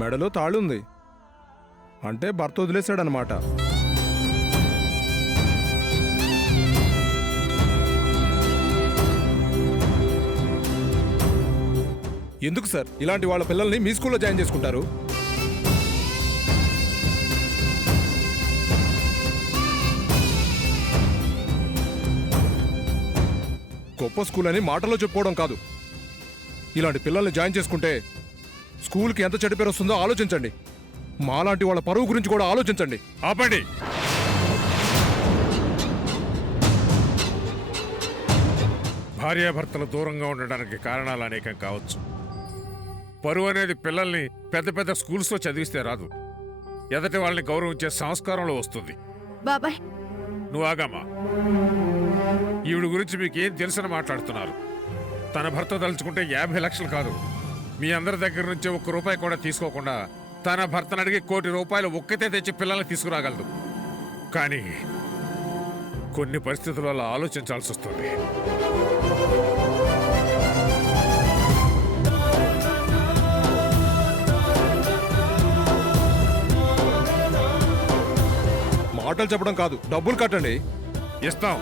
మెడలో తాళుంది అంటే భర్త వదిలేశాడనమాట. ఎందుకు సార్ ఇలాంటి వాళ్ళ పిల్లల్ని మీ స్కూల్లో జాయిన్ చేసుకుంటారు? గొప్ప స్కూల్ అని మాటల్లో చెప్పుకోవడం కాదు, ఇలాంటి పిల్లల్ని జాయిన్ చేసుకుంటే స్కూల్కి ఎంత చెడ్డ పేరు వస్తుందో ఆలోచించండి. మాలాంటి వాళ్ళ పరువు గురించి కూడా ఆలోచించండి. ఆపండి. భార్యాభర్తలు దూరంగా ఉండడానికి కారణాలు అనేకం కావచ్చు. పరువు అనేది పిల్లల్ని పెద్ద పెద్ద స్కూల్స్లో చదివిస్తే రాదు, ఎదటి వాళ్ళని గౌరవించే సంస్కారంలో వస్తుంది. బాబాయ్ నువ్వు ఆగామా? ఈవిడ గురించి మీకేం తెలిసిన మాట్లాడుతున్నారు. తన భర్త తలుచుకుంటే 50 లక్షలు కాదు, మీ అందరి దగ్గర నుంచి ₹1 కూడా తీసుకోకుండా తన భర్తను అడిగి ₹1 కోటి ఒక్కతే తెచ్చి పిల్లల్ని తీసుకురాగలదు. కానీ కొన్ని పరిస్థితుల వల్ల ఆలోచించాల్సి వస్తుంది. మాటలు చెప్పడం కాదు, డబ్బులు కట్టండి. ఇస్తాం,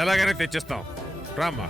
ఎలాగైనా తెచ్చిస్తాం. రామ్మా.